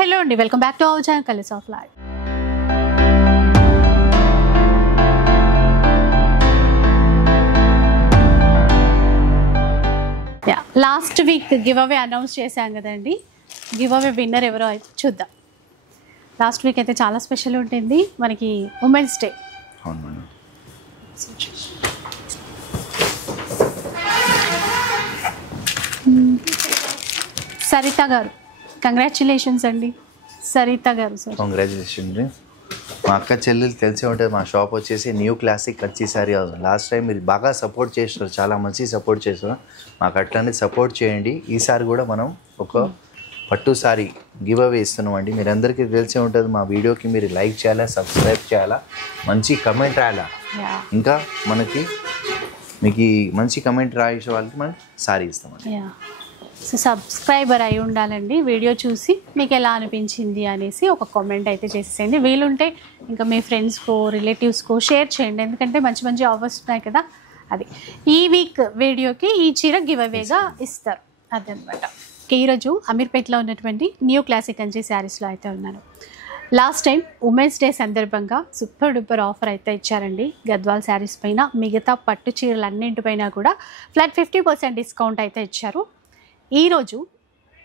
Hello అండి, welcome back to our channel colours of life. Last week give away announce చేశాం కదండి. Give away winner ఎవరో అయితే చూద్దాం. లాస్ట్ వీక్ అయితే చాలా స్పెషల్ ఉంటుంది మనకి, ఉమెన్స్ డే. అవును మేడం. సరిత గారు, కంగ్రాచులేషన్స్ అండి సరిత గారు. Sir congratulation. మా అక్క చెల్లెలు తెలిసే ఉంటుంది, మా షాప్ వచ్చేసి న్యూ క్లాసిక్ కచ్చి సారీ హౌస్. లాస్ట్ టైం మీరు బాగా సపోర్ట్ చేస్తారు, చాలా మంచి సపోర్ట్ చేస్తారు. మాకు అట్లానే సపోర్ట్ చేయండి. ఈసారి కూడా మనం ఒక పట్టు సారీ గివ్ అవే ఇస్తున్నాం అండి. మీరు అందరికీ తెలిసే ఉంటుంది, మా వీడియోకి మీరు లైక్ చేయాలా, సబ్స్క్రైబ్ చేయాలా, మంచి కమెంట్ రాయాలా. ఇంకా మీకు మంచి కమెంట్ రాసే వాళ్ళకి మనం సారీ ఇస్తామండి. సో సబ్స్క్రైబర్ అయి ఉండాలండి. వీడియో చూసి మీకు ఎలా అనిపించింది అనేసి ఒక కామెంట్ అయితే చేసేసేయండి. వీలుంటే ఇంకా మీ ఫ్రెండ్స్కో రిలేటివ్స్కో షేర్ చేయండి, ఎందుకంటే మంచి మంచి ఆఫర్స్ ఉన్నాయి కదా. అది ఈ వీక్ వీడియోకి ఈ చీర గివ్ అవేగా ఇస్తారు, అదనమాట. ఈరోజు అమీర్పేట్లో ఉన్నటువంటి న్యూ క్లాసిక్ కంచి శారీస్లో అయితే ఉన్నాను. లాస్ట్ టైం ఉమెన్స్ డే సందర్భంగా సూపర్ డూపర్ ఆఫర్ అయితే ఇచ్చారండి. గద్వాల్ శారీస్ పైన, మిగతా పట్టు చీరలు అన్నింటిపైన కూడా ఫ్లాట్ 50% డిస్కౌంట్ అయితే ఇచ్చారు. ఈరోజు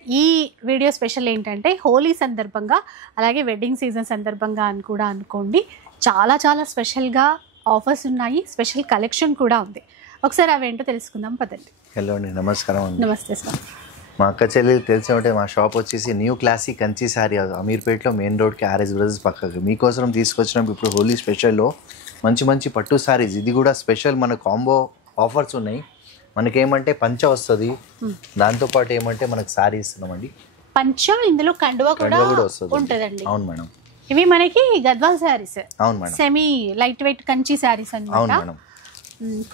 ఈ వీడియో స్పెషల్ ఏంటంటే హోలీ సందర్భంగా, అలాగే వెడ్డింగ్ సీజన్ సందర్భంగా అని కూడా అనుకోండి, చాలా చాలా స్పెషల్గా ఆఫర్స్ ఉన్నాయి, స్పెషల్ కలెక్షన్ కూడా ఉంది. ఒకసారి అవేంటో తెలుసుకుందాం పదండి. హలో అండి, నమస్కారం అండి. నమస్తే సార్. మా అక్క చెల్లెలు తెలిసే ఉంటే మా షాప్ వచ్చేసి new classic Kanchi sari house, అమీర్పేట్లో మెయిన్ రోడ్కి ఆర్ఎస్ బ్రదర్స్ పక్కకి. మీకోసం తీసుకొచ్చినప్పుడు ఇప్పుడు హోలీ స్పెషల్లో మంచి మంచి పట్టు సారీస్. ఇది కూడా స్పెషల్ మన కాంబో ఆఫర్స్ ఉన్నాయి. మనకేమంటే పంచ వస్తుంది, దాంతోపాటు ఏమంటే మనకు సారీ ఇస్తున్నామండి. పంచ, ఇందులో కండువా కూడా ఉంటుందండి. అవును మేడం. ఇవి మనకి గద్వాల్ శారీస్. అవును madam. Semi light weight Kanchi saris అన్నమాట. అవును మేడం.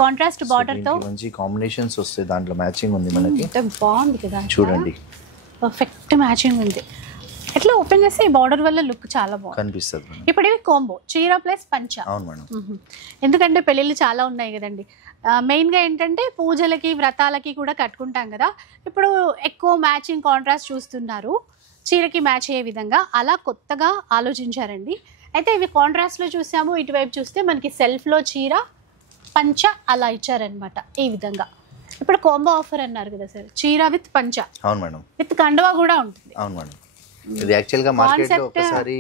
కాంట్రాస్ట్ బార్డర్ తో మంచి కాంబినేషన్స్ వస్తాయి, దాంట్లో మ్యాచింగ్ ఉంది మనకి. బాగుంది కదా, చూడండి పర్ఫెక్ట్ మ్యాచింగ్ ఉంది. ఎట్లా ఓపెన్ చేస్తే ఈ బార్డర్ వల్ల లుక్ చాలా బాగుంది కనిపిస్తుంది. ఇప్పుడు ఇవి కాంబో చీర ప్లస్ పంచ. అవును మేడం. ఎందుకంటే పెళ్ళిళ్ళు చాలా ఉన్నాయి కదండి. మెయిన్గా ఏంటంటే పూజలకి వ్రతాలకి కూడా కట్టుకుంటాం కదా. ఇప్పుడు ఎక్కువ మ్యాచింగ్ కాంట్రాస్ట్ చూస్తున్నారు, చీరకి మ్యాచ్ అయ్యే విధంగా అలా కొత్తగా ఆలోచించారండి. అయితే ఇవి కాంట్రాస్ట్లో చూసాము, ఇటువైపు చూస్తే మనకి సెల్ఫ్లో చీర పంచ అలా ఇచ్చారనమాట. ఈ విధంగా ఇప్పుడు కాంబో ఆఫర్ అన్నారు కదా సార్, చీర విత్ పంచ. అవును మేడం. విత్ కండువా కూడా ఉంటుంది. అవును మేడం. ఇది యాక్చువల్గా మార్కెట్లో ఒకసారి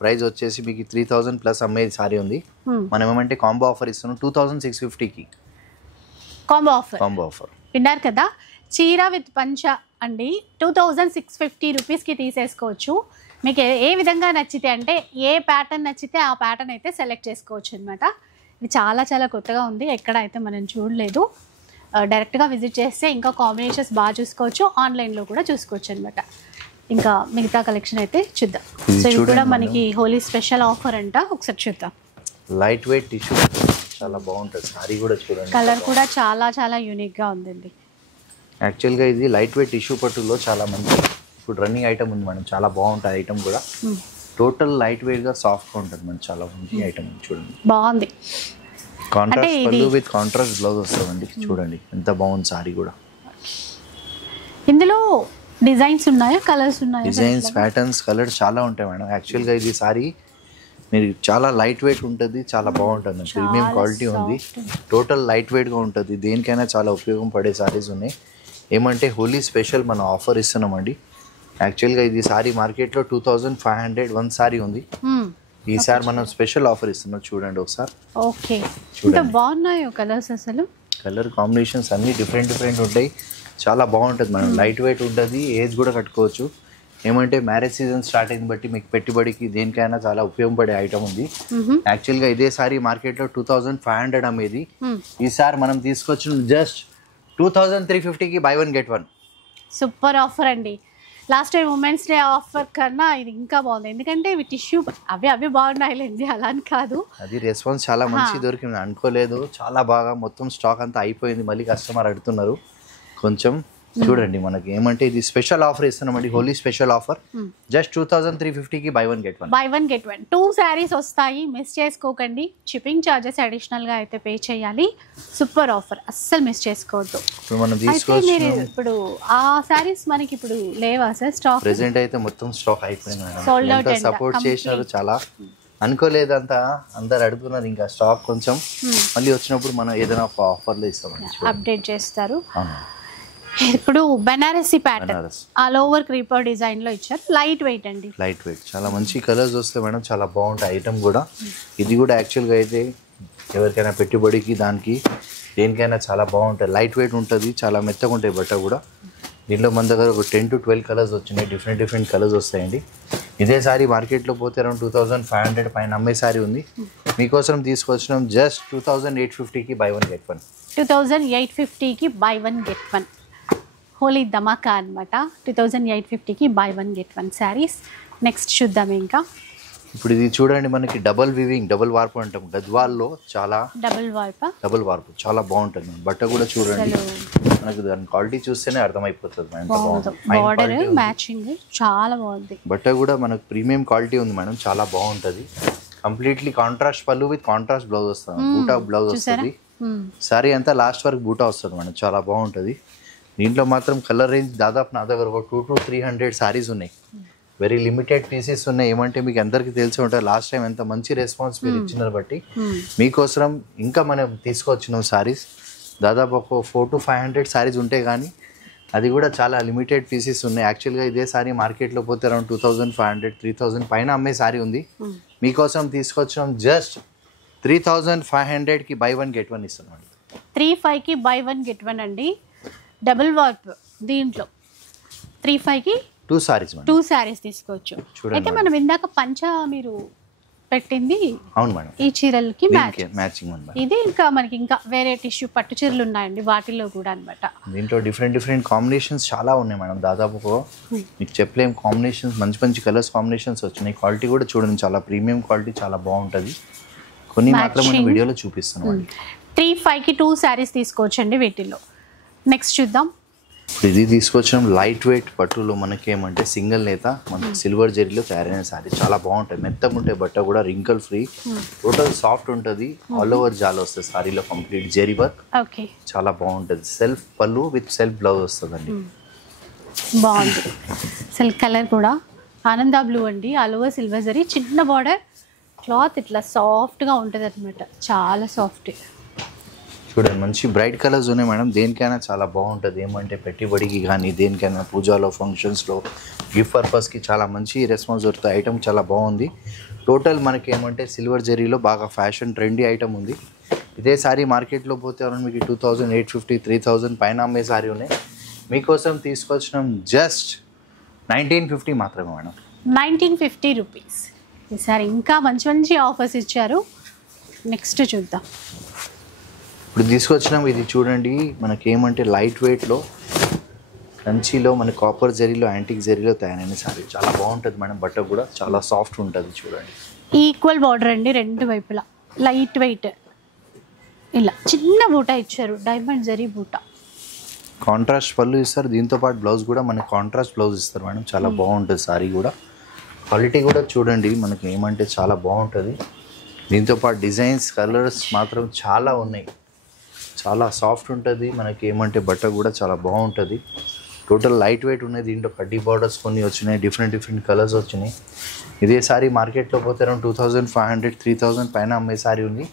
ప్రైస్ వచ్చేసి మీకు 3000 ప్లస్ అమ్మేది సారీ ఉంది. మనం ఏమంటే కాంబో ఆఫర్ ఇస్తున్నాం 2650కి. కాంబో ఆఫర్ విన్నారు కదా, చీర విత్ పంచ అండి 2650 రూపీస్కి తీసేసుకోవచ్చు. మీకు ఏ విధంగా నచ్చితే అంటే ఏ ప్యాటర్న్ నచ్చితే ఆ ప్యాటర్న్ అయితే సెలెక్ట్ చేసుకోవచ్చు అనమాట. ఇది చాలా చాలా కొత్తగా ఉంది, ఎక్కడ అయితే మనం చూడలేదు. డైరెక్ట్గా విజిట్ చేస్తే ఇంకా కాంబినేషన్స్ బాగా చూసుకోవచ్చు, ఆన్లైన్లో కూడా చూసుకోవచ్చు అనమాట. ఇంకా మిగతా కలెక్షన్ అయితే చూద్దాం. సో ఇది కూడా మనకి హోలీ స్పెషల్ ఆఫర్ అంట, ఒకసారి చూద్దాం. లైట్ వెయిట్ టిష్యూ చాలా బాగుంటుంది సారీ కూడా. చూడండి కలర్ కూడా చాలా చాలా యూనిక్గా ఉందండి. యాక్చువల్గా ఇది లైట్ వెయిట్ టిష్యూ పట్టులో చాలా మంచి ఇప్పుడు రన్నింగ్ ఐటమ్ ఉంది మేడం, చాలా బాగుంటుంది ఐటమ్ కూడా. టోటల్ లైట్ వెయిట్గా సాఫ్ట్గా ఉంటుంది మనకి, చాలా మంచి ఐటమ్. చూడండి బాగుంది. కాంట్రాస్ట్ పళ్ళు విత్ కాంట్రాస్ట్ బ్లౌజ్ వస్తుందండి. చూడండి ఎంత బాగుంది సారీ కూడా. ఇందులో డిజైన్స్ ఉన్నాయా, కలర్స్ ఉన్నాయా? డిజైన్స్, ప్యాటర్న్స్, కలర్స్ చాలా ఉంటాయి మేడం. యాక్చువల్గా ఇది సారీ మీరు చాలా లైట్ వెయిట్ ఉంటుంది, చాలా బాగుంటుంది, ప్రీమియం క్వాలిటీ ఉంది. టోటల్ లైట్ వెయిట్గా ఉంటుంది, దేనికైనా చాలా ఉపయోగం పడే సారీస్ ఉన్నాయి. ఏమంటే హోలీ స్పెషల్ మనం ఆఫర్ ఇస్తున్నామండి. యాక్చువల్గా ఇది సారీ మార్కెట్లో 2500 వన్ సారీ ఉంది. ఈసారి మనం స్పెషల్ ఆఫర్ ఇస్తున్నాం. చూడండి ఒకసారి. ఓకే, ఎంత బాగున్నాయో కలర్స్, అసలు కలర్ కాంబినేషన్స్ అన్ని డిఫరెంట్ డిఫరెంట్ ఉంటాయి, చాలా బాగుంటుంది మేడం. లైట్ వెయిట్ ఉంటుంది, ఏజ్ కూడా కట్టుకోవచ్చు. ఏమంటే మ్యారేజ్ సీజన్ స్టార్ట్ అయింది బట్టి మీకు పెట్టుబడికి దేనికైనా చాలా ఉపయోగపడే ఐటమ్ ఉంది. యాక్చువల్గా ఇదే సారీ మార్కెట్లో 2500 అమ్మేది, ఈసారి మనం తీసుకొచ్చిన జస్ట్ 2350కి బై 1 get 1. సూపర్ ఆఫర్ అండి. Last time women's day offer కన్నా ఇది ఇంకా బాగుంది, ఎందుకంటే ఇవి టిష్యూ అవి బాగున్నాయిలేండి, అలా అని కాదు. అది రెస్పాన్స్ చాలా మంచి దొరికింది, అనుకోలేదు. చాలా బాగా మొత్తం స్టాక్ అంతా అయిపోయింది, మళ్ళీ కస్టమర్ అడుగుతున్నారు. కొంచెం చూడండి మనకి ఏమంటే ఇది స్పెషల్ ఆఫర్ ఇస్తున్నామండి, హోలీ స్పెషల్ ఆఫర్. జస్ట్ 2350కి buy one get one 2 saris వస్తాయి, మిస్ చేసుకోకండి. షిప్పింగ్ ఛార్జెస్ అడిషనల్ గా అయితే పే చేయాలి. సూపర్ ఆఫర్, అస్సలు మిస్ చేసుకోవద్దు. ఇప్పుడు మనం అయితే మీరు ఇప్పుడు ఆ శారీస్ మనకి ఇప్పుడు లేవా సార్ స్టాక్? ప్రెసెంట్ అయితే మొత్తం స్టాక్ అయిపోయింది మేడం. Sold out సపోర్ట్ చేసినారు చాలా, అనుకోలేదంతా అందరు అడుగుతున్నారు. ఇంకా స్టాక్ కొంచెం మళ్ళీ వచ్చినప్పుడు మనం ఏదైనా ఒక ఆఫర్లో ఇస్తామండి, అప్డేట్ చేస్తారు. ఇప్పుడు Banarasi pattern all over creeper design లో ఇచ్చారు. లైట్ వెయిట్ అండి, లైట్ వెయిట్ చాలా మంచి కలర్స్ వస్తాయి మేడం, చాలా బాగుంటాయి ఐటమ్ కూడా. ఇది కూడా యాక్చువల్గా అయితే ఎవరికైనా పెట్టుబడికి దానికి దేనికైనా చాలా బాగుంటాయి. లైట్ వెయిట్ ఉంటుంది, చాలా మెత్తగా ఉంటాయి బట్ట కూడా. దీంట్లో మన దగ్గర ఒక 10 to 12 కలర్స్ వచ్చినాయి, డిఫరెంట్ కలర్స్ వస్తాయండి. ఇదే సారీ మార్కెట్లో పోతే అరౌండ్ 2500 పైన అమ్మే సారీ ఉంది. మీకోసం తీసుకొచ్చినాం జస్ట్ 2850కి బై వన్ గెట్ వన్. 2850కి buy one get one Holi ధమాకా అనమాట. 2850కి buy one get one saris. Next చూద్దాం. ఇంకా ఇప్పుడు ఇది చూడండి, మనకి డబల్ వివింగ్, డబల్ వార్పు అంటాం గద్వాల్లో. చాలా డబల్ వార్పు చాలా బాగుంటుంది. బట్ట కూడా చూడండి, మనకు దాని క్వాలిటీ చూస్తేనే అర్థమైపోతుంది బార్డర్ మ్యాచింగ్ చాలా బాగుంది. బట్ట కూడా మనకు ప్రీమియం క్వాలిటీ ఉంది మేడం, చాలా బాగుంటుంది. కంప్లీట్లీ కాంట్రాస్ట్ పళ్ళు విత్ కాంట్రాస్ట్ బ్లౌజ్ వస్తుంది, బూటా బ్లౌజ్ వస్తుంది. సారీ అంతా లాస్ట్ వరకు బూటా వస్తుంది మేడం, చాలా బాగుంటుంది. దీంట్లో మాత్రం కలర్ రేంజ్ దాదాపు నా దగ్గర ఒక 200 to 300 సారీస్ ఉన్నాయి. వెరీ లిమిటెడ్ పీసెస్ ఉన్నాయి. ఏమంటే మీకు అందరికీ తెలిసి ఉంటుంది లాస్ట్ టైం ఎంత మంచి రెస్పాన్స్ మీరు ఇచ్చినారు బట్టి మీకోసం ఇంకా మనం తీసుకొచ్చినాం సారీస్. దాదాపు ఒక 400 to 500 సారీస్ ఉంటాయి, కానీ అది కూడా చాలా లిమిటెడ్ పీసెస్ ఉన్నాయి. యాక్చువల్గా ఇదే సారీ మార్కెట్లో పోతే అరౌండ్ 2500 3000 పైన అమ్మే సారీ ఉంది. మీకోసం తీసుకొచ్చినాం జస్ట్ 3500కి బై వన్ గెట్ వన్ ఇస్తున్నాం. 35కి బై వన్ గెట్ వన్ అండి, డబుల్ వార్ప్. దీంట్లో 35కి 2 సారీస్ తీసుకోవచ్చు. అయితే మనం ఇందాక పంచ మీరు పెట్టింది, అవును మేడం, ఈ చీరలకి మ్యాచింగ్. ఇది ఇంకా మనకి ఇంకా వేరే టిష్యూ పట్టు చీరలు ఉన్నాయండి, వాటిల్లో కూడా అనమాట. దీంట్లో డిఫరెంట్ కాంబినేషన్స్ చాలా ఉన్నాయి మేడం. దాదాపు మీకు చెప్పలేం కాంబినేషన్స్, మంచి కలర్స్ కాంబినేషన్స్ వచ్చినాయి. క్వాలిటీ కూడా చూడండి, చాలా ప్రీమియం క్వాలిటీ, చాలా బాగుంటుంది. కొన్ని మాత్రం మనం వీడియోలో చూపిస్తున్నాం. 35కి 2 సారీస్ తీసుకోవచ్చండి వీటిల్లో. నెక్స్ట్ చూద్దాం. ఇప్పుడు ఇది తీసుకొచ్చాం లైట్ వెయిట్ పట్టులో. మనకి ఏమంటే సింగిల్ నేత మనకి సిల్వర్ జరీలో తయారైన సారీ, చాలా బాగుంటాయి. మెత్తగా ఉంటాయి బట్ట కూడా, రింకల్ ఫ్రీ, టోటల్ సాఫ్ట్ ఉంటుంది. ఆల్ ఓవర్ జాల్ వస్తుంది సారీలో, కంప్లీట్ జరీ వర్క్, చాలా బాగుంటుంది. సెల్ఫ్ పళ్ళు విత్ సెల్ఫ్ బ్లౌజ్ వస్తుందండి. బాగుంది. సెల్ఫ్ కలర్ కూడా ఆనంద బ్లూ అండి, ఆల్ ఓవర్ సిల్వర్ జరీ, చిన్న బార్డర్, క్లాత్ ఇట్లా సాఫ్ట్గా ఉంటుంది అనమాట, చాలా సాఫ్ట్. చూడండి మంచి బ్రైట్ కలర్స్ ఉన్నాయి మేడం. దేనికైనా చాలా బాగుంటుంది. ఏమంటే పెట్టుబడికి కానీ దేనికైనా పూజలో ఫంక్షన్స్లో గిఫ్ట్ పర్పస్కి చాలా మంచి రెస్పాన్స్ దొరుకుతుంది. ఐటమ్ చాలా బాగుంది. టోటల్ మనకి ఏమంటే సిల్వర్ జరీలో బాగా ఫ్యాషన్ ట్రెండీ ఐటమ్ ఉంది. ఇదే సారీ మార్కెట్లో పోతే మీకు 2850 3000 పైన అమ్మే సారీ ఉన్నాయి. మీకోసం తీసుకొచ్చినాం జస్ట్ 1950 మాత్రమే మేడం. 1950 రూపీస్. ఈసారి ఇంకా మంచి ఆఫర్స్ ఇచ్చారు. నెక్స్ట్ చూద్దాం. ఇప్పుడు తీసుకొచ్చినాం ఇది చూడండి, మనకి ఏమంటే లైట్ వెయిట్లో కంచిలో మన కాపర్ జరీలో యాంటిక్ జరీలో తయారైన సారీ, చాలా బాగుంటుంది మేడం. బట్ట కూడా చాలా సాఫ్ట్ ఉంటుంది. చూడండి ఈక్వల్ బార్డర్ అండి రెండు వైపులా, లైట్ వెయిట్, ఇలా చిన్న బూటా ఇచ్చారు, డైమండ్ జరీ బూటా. కాంట్రాస్ట్ పళ్ళు ఇస్తారు, దీంతో పాటు బ్లౌజ్ కూడా మనకి కాంట్రాస్ట్ బ్లౌజ్ ఇస్తారు మేడం. చాలా బాగుంటుంది సారీ కూడా. క్వాలిటీ కూడా చూడండి మనకి ఏమంటే చాలా బాగుంటుంది. దీంతో పాటు డిజైన్స్ కలర్స్ మాత్రం చాలా ఉన్నాయి, చాలా సాఫ్ట్ ఉంటుంది. మనకి ఏమంటే బట్ట కూడా చాలా బాగుంటుంది. టోటల్ లైట్ వెయిట్ ఉన్నాయి. దీంట్లో కడ్డీ బార్డర్స్ కొన్ని వచ్చినాయి, డిఫరెంట్ కలర్స్ వచ్చినాయి. ఇదే సారీ మార్కెట్లో పోతే అరౌండ్ 2500 3000 పైన అమ్మే సారీ ఉంది.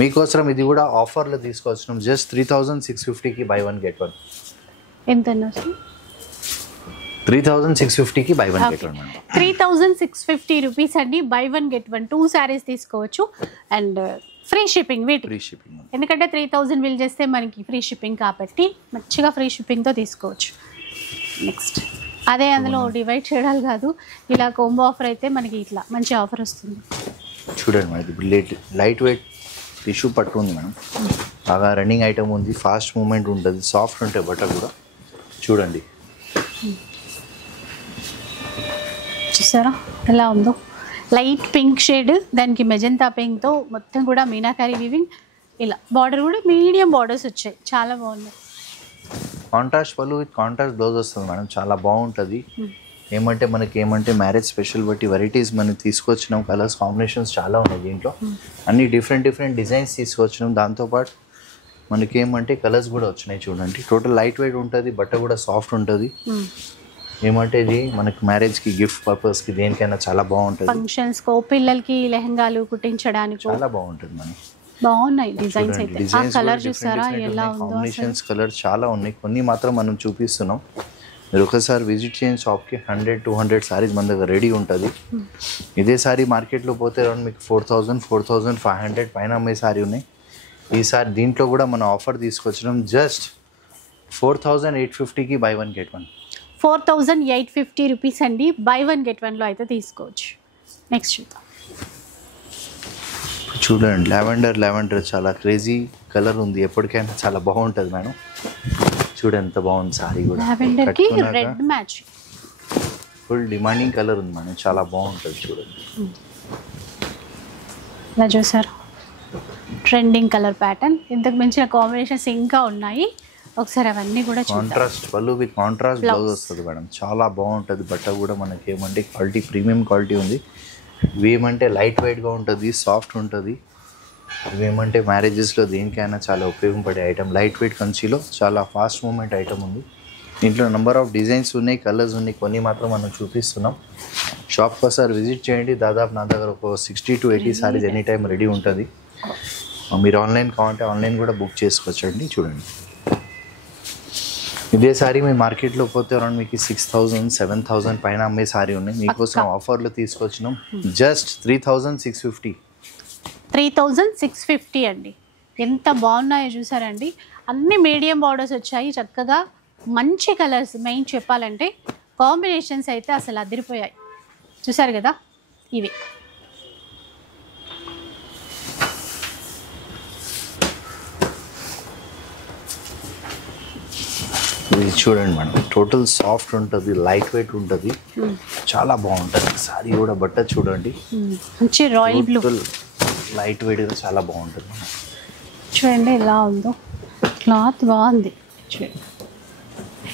మీకోసం ఇది కూడా ఆఫర్లో తీసుకొచ్చినాం జస్ట్ 3650కి బై వన్ గెట్ వన్. ఎంత 3650కి buy one get one. 3650 rupees అండి, buy one get one. 2 saris తీసుకోవచ్చు and free shipping. Free shipping ఎందుకంటే 3000 బిల్ చేస్తే మనకి ఫ్రీ షిప్పింగ్ కాబట్టి మంచిగా ఫ్రీ షిప్పింగ్తో తీసుకోవచ్చు. నెక్స్ట్ అదే అందులో డివైడ్ చేయడాలు కాదు, ఇలా కోంబో ఆఫర్ అయితే మనకి ఇట్లా మంచి ఆఫర్ వస్తుంది. చూడండి మనకి లైట్ వెయిట్ టిష్యూ పట్టు ఉంది మేడం, బాగా రన్నింగ్ ఐటమ్ ఉంది, ఫాస్ట్ మూమెంట్ ఉంటుంది, సాఫ్ట్ ఉంటాయి బట్ట కూడా. చూడండి చూసారా ఎలా ఉందో, లైట్ పింక్ షేడ్, దానికి మెజంతా పింక్తో మొత్తం కూడా మీనాకారి వీవింగ్, ఇలా బార్డర్ కూడా మీడియం బార్డర్స్ వచ్చాయి, చాలా బాగున్నాయి. కాంట్రాస్ట్ పళ్ళు విత్ కాంట్రాస్ట్ బ్లౌజ్ వస్తుంది మేడం, చాలా బాగుంటుంది. ఏమంటే మ్యారేజ్ స్పెషల్ బట్టి వెరైటీస్ మనం తీసుకొచ్చినాం. కలర్స్ కాంబినేషన్స్ చాలా ఉన్నాయి దీంట్లో, అన్ని డిఫరెంట్ డిజైన్స్ తీసుకొచ్చినాం. దాంతోపాటు మనకేమంటే కలర్స్ కూడా వచ్చినాయి చూడండి. టోటల్ లైట్ వెయిట్ ఉంటుంది, బట్ట కూడా సాఫ్ట్ ఉంటుంది. ఏమంటే ఇది మనకి మ్యారేజ్కి గిఫ్ట్ పర్పస్కి దేనికైనా చాలా బాగుంటుంది. ఫంక్షన్స్కో పిల్లలకి లెహంగాలు కుట్టించడానికి చాలా బాగుంటుంది మనకి. బాగున్నాయి డిజైన్స్ అయితే. ఆ కలర్ చూసారా ఎలా ఉందో, కాంబినేషన్స్ కలర్ చాలా ఉన్నాయి. కొన్ని మాత్రం మనం చూపిస్తున్నాం. మీరు ఒకసారి విజిట్ చేయండి షాప్కి. 100-200 సారీస్ మన దగ్గర రెడీ ఉంటుంది. ఇదే సారీ మార్కెట్లో పోతే అరౌండ్ మీకు 4,000-4,500 పైన అమ్మే సారీ ఉన్నాయి. ఈసారి దీంట్లో కూడా మనం ఆఫర్ తీసుకొచ్చినాం. జస్ట్ 4,850కి buy 1 get 1. 4,850 రూపీస్ అండి. బై 1 get 1లో అయితే తీసుకోవచ్చు. నెక్స్ట్ చూడండి, లావెండర్ చాలా క్రేజీ కలర్ ఉంది. ఎప్పటికైనా చాలా బాగుంటుంది మేడం. చూడండి ఎంత బాగుంది సారీ కూడా. లావెండర్కి red match, full demanding colour ఉంది మేడం, చాలా బాగుంటుంది. చూడండి ఇలా చూసారు, ట్రెండింగ్ కలర్ ప్యాటర్న్. ఇంతకు మించిన కాంబినేషన్స్ ఇంకా ఉన్నాయి, ఒకసారి అవన్నీ కూడా చూద్దాం. కాంట్రాస్ట్ పళ్ళు విత్ కాంట్రాస్ట్ బ్లౌజ్ వస్తుంది మేడం, చాలా బాగుంటుంది. బట్ట కూడా మనకి ఏమంటే క్వాలిటీ ప్రీమియం క్వాలిటీ ఉంది. ఇవేమంటే లైట్ వెయిట్గా ఉంటుంది, సాఫ్ట్ ఉంటుంది. ఇవేమంటే మ్యారేజెస్లో దేనికైనా చాలా ఉపయోగపడే ఐటమ్. లైట్ వెయిట్ కంచిలో చాలా ఫాస్ట్ మూమెంట్ ఐటమ్ ఉంది. దీంట్లో నెంబర్ ఆఫ్ డిజైన్స్ ఉన్నాయి, కలర్స్ ఉన్నాయి. కొన్ని మాత్రం మనం చూపిస్తున్నాం. షాప్కి ఒకసారి విజిట్ చేయండి. దాదాపు నా దగ్గర ఒక 60-80 సారీస్ ఎనీ టైం రెడీ ఉంటుంది. మీరు ఆన్లైన్ కావాలంటే ఆన్లైన్ కూడా బుక్ చేసుకోవచ్చండి. చూడండి, ఇదే సారీ మీ మార్కెట్లో పోతే అరౌండ్ మీకు 6,000-7,000 పైన అమ్మే సారీ ఉన్నాయి. మీకోసం ఆఫర్లు తీసుకొచ్చినాం. జస్ట్ 3,650. 3,650 అండి. ఎంత బాగున్నాయో చూసారండి. అన్ని మీడియం బార్డర్స్ వచ్చాయి, చక్కగా మంచి కలర్స్. మెయిన్ చెప్పాలంటే కాంబినేషన్స్ అయితే అసలు అదిరిపోయాయి. చూసారు కదా, ఇవి ఇది చూడండి మేడం, టోటల్ సాఫ్ట్ ఉంటుంది, లైట్ వెయిట్ ఉంటుంది, చాలా బాగుంటుంది సారీ కూడా. బట్ట చూడండి, మంచి రాయల్ బ్లూ, లైట్ వెయిట్గా చాలా బాగుంటుంది. చూడండి ఎలా ఉందో, క్లాత్ బాగుంది.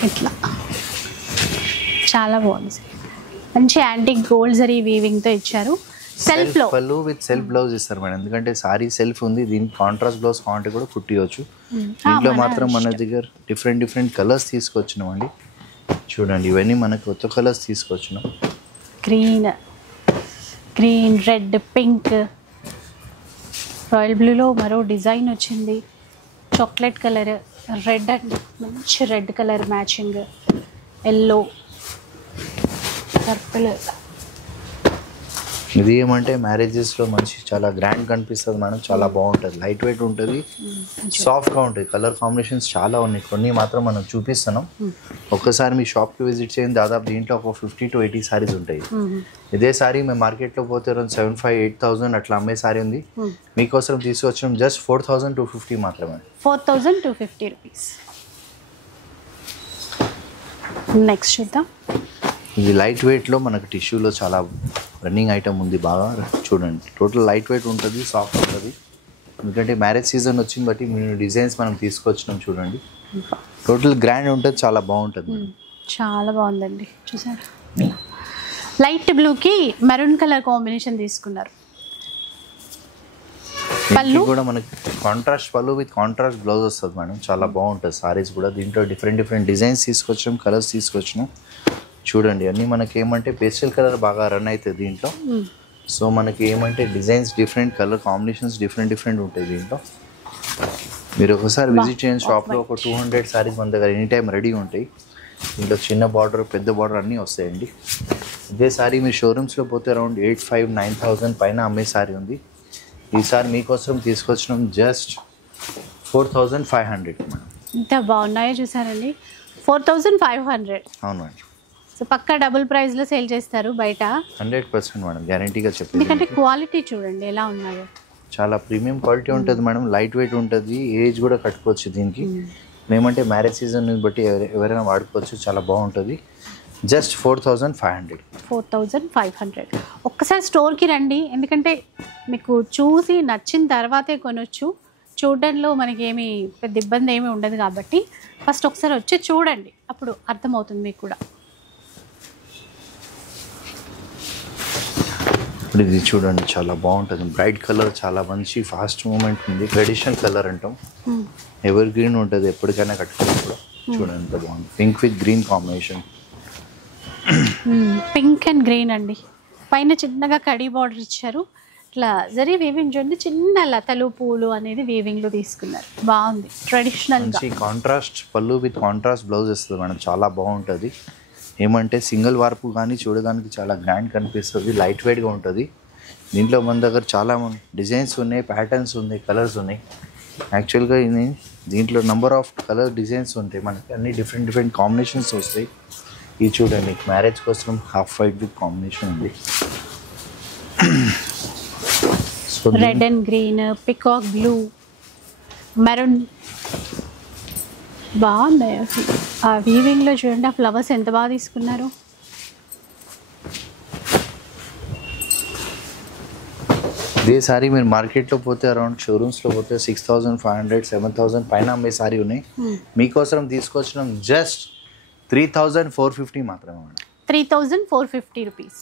ఇట్లా చాలా బాగుంది. మంచి యాంటిక్ గోల్డ్ జరీ వీవింగ్తో ఇచ్చారు. సెల్ఫ్ పళ్ళు విత్ సెల్ఫ్ బ్లౌజ్ ఇస్తారు మేడం, ఎందుకంటే సారీ సెల్ఫ్ ఉంది. దీనికి కాంట్రాస్ట్ బ్లౌజ్ కావాలంటే కూడా కుట్టియచ్చు. దీంట్లో మాత్రం మన దగ్గర డిఫరెంట్ కలర్స్ తీసుకొచ్చినామండి. చూడండి, ఇవన్నీ మనకు కొత్త కలర్స్ తీసుకొచ్చినాం. గ్రీన్, రెడ్, పింక్, రాయల్ బ్లూలో మరో డిజైన్ వచ్చింది. చాక్లెట్ కలర్, రెడ్ అండ్ మంచి red colour matching, yellow, purple. ఇది ఏమంటే మ్యారేజెస్లో మంచి చాలా గ్రాండ్ కనిపిస్తుంది మేడం, చాలా బాగుంటుంది. లైట్ వెయిట్ ఉంటుంది, సాఫ్ట్గా ఉంటుంది. కలర్ కాంబినేషన్స్ చాలా ఉన్నాయి, కొన్ని మాత్రం మనం చూపిస్తున్నాం. ఒక్కసారి మీ షాప్కి విజిట్ చేయండి. దాదాపు దీంట్లో ఒక 50-80 సారీస్ ఉంటాయి. ఇదే సారీ మేము మార్కెట్లో పోతే 7,500-8,000 అట్లా అమ్మే సారీ ఉంది. మీకోసం తీసుకొచ్చాం జస్ట్ 4,250 మాత్రమే. 4,250 రూపీస్. నెక్స్ట్ చూద్దాం. ఇది లైట్ వెయిట్లో మనకు టిష్యూలో చాలా రన్నింగ్ ఐటమ్ ఉంది. బాగా చూడండి, టోటల్ లైట్ వెయిట్ ఉంటుంది, సాఫ్ట్ ఉంటుంది. ఎందుకంటే మ్యారేజ్ సీజన్ వచ్చింది బట్టి మేము డిజైన్స్ మనం తీసుకొచ్చినాం. చూడండి, టోటల్ గ్రాండ్ ఉంటుంది, చాలా బాగుంటుంది. చాలా బాగుందండి. చూసారా, లైట్ బ్లూకి మెరూన్ కలర్ కాంబినేషన్ తీసుకున్నారు. పళ్ళు కూడా మనకి కాంట్రాస్ట్ పళ్ళు విత్ కాంట్రాస్ట్ బ్లౌజ్ వస్తుంది మేడం, చాలా బాగుంటుంది సారీస్ కూడా. దీంట్లో డిఫరెంట్ డిజైన్స్ తీసుకొచ్చాం, కలర్స్ తీసుకొచ్చినాం. చూడండి, అన్నీ మనకి ఏమంటే పేస్టల్ కలర్ బాగా రన్ అవుతుంది దీంట్లో. సో మనకి ఏమంటే designs different, colour combinations different ఉంటాయి దీంట్లో. మీరు ఒకసారి విజిట్ చేయండి షాప్లో. ఒక 200 సారీస్ మన దగ్గర ఎనీ టైం రెడీ ఉంటాయి. దీంట్లో చిన్న బార్డర్, పెద్ద బార్డర్ అన్నీ వస్తాయండి. ఇదే సారీ మీ షోరూమ్స్లో పోతే అరౌండ్ 8,500-9,000 పైన అమ్మే సారీ ఉంది. ఈసారి మీకోసం తీసుకొచ్చినాం జస్ట్ 4,500 మేడం. ఇంత బాగున్నాయో చూసారండి. 4,500. అవునండి. సో పక్కా డబుల్ ప్రైస్లో సేల్ చేస్తారు బయట. 100% మేడం, గ్యారంటీగా చెప్పండి. ఎందుకంటే క్వాలిటీ చూడండి ఎలా ఉన్నాయో, చాలా ప్రీమియం క్వాలిటీ ఉంటుంది మేడం, లైట్ వెయిట్ ఉంటుంది, ఏజ్ కూడా కట్టుకోవచ్చు దీనికి. మేమంటే మ్యారేజ్ సీజన్ బట్టి ఎవరైనా వాడుకోవచ్చు, చాలా బాగుంటుంది. జస్ట్ 4,500. 4,500. ఒక్కసారి స్టోర్కి రండి, ఎందుకంటే మీకు చూసి నచ్చిన తర్వాతే కొనొచ్చు. చూడడంలో మనకి ఏమి పెద్ద ఇబ్బంది ఏమీ ఉండదు కాబట్టి ఫస్ట్ ఒకసారి వచ్చి చూడండి, అప్పుడు అర్థమవుతుంది మీకు కూడా. ఇప్పుడు ఇది చూడండి, చాలా బాగుంటుంది. బ్రైట్ కలర్, చాలా మంచి ఫాస్ట్ మూమెంట్ ఉంది. ట్రెడిషనల్ కలర్ అంటాం, ఎవర్ గ్రీన్ ఉంటుంది, ఎప్పటికైనా కట్టుకోవచ్చు కూడా. చూడండి ఎంత బాగుంది, pink with green combination. Pink and green అండి. పైన చిన్నగా కడీ బార్డర్ ఇచ్చారు. ఇట్లా జరీ వీవింగ్ చూడండి, చిన్న లతలు పూలు అనేది వీవింగ్ లో తీసుకున్నారు. బాగుంది, ట్రెడిషనల్ మంచి కాంట్రాస్ట్ పళ్ళు విత్ కాంట్రాస్ట్ బ్లౌజ్ వస్తుంది మేడం. చాలా బాగుంటుంది. ఏమంటే సింగిల్ వార్పు కానీ చూడడానికి చాలా గ్రాండ్ కనిపిస్తుంది. లైట్ వెయిట్గా ఉంటుంది. దీంట్లో మన దగ్గర చాలా డిజైన్స్ ఉన్నాయి, ప్యాటర్న్స్ ఉన్నాయి, కలర్స్ ఉన్నాయి. యాక్చువల్గా ఇది దీంట్లో నెంబర్ ఆఫ్ కలర్ డిజైన్స్ ఉంటాయి మనకి. అన్ని డిఫరెంట్ కాంబినేషన్స్ వస్తాయి. ఇది చూడండి, మ్యారేజ్ కోసం హాఫ్ వైట్ విత్ కాంబినేషన్ ఉంది. Red and green, peacock blue, maroon, బాగున్నాయి అసలు. ఆ వీవింగ్లో చూడండి, ఆ ఫ్లవర్స్ ఎంత బాగా తీసుకున్నారు. ఇదే సారీ మీరు మార్కెట్లో పోతే అరౌండ్ షోరూమ్స్లో పోతే 6,500, 7,000 పైన అమ్మే సారీ ఉన్నాయి. మీకోసం తీసుకొచ్చినాం జస్ట్ 3,450 మాత్రమే మేడం. 3,450 రూపీస్.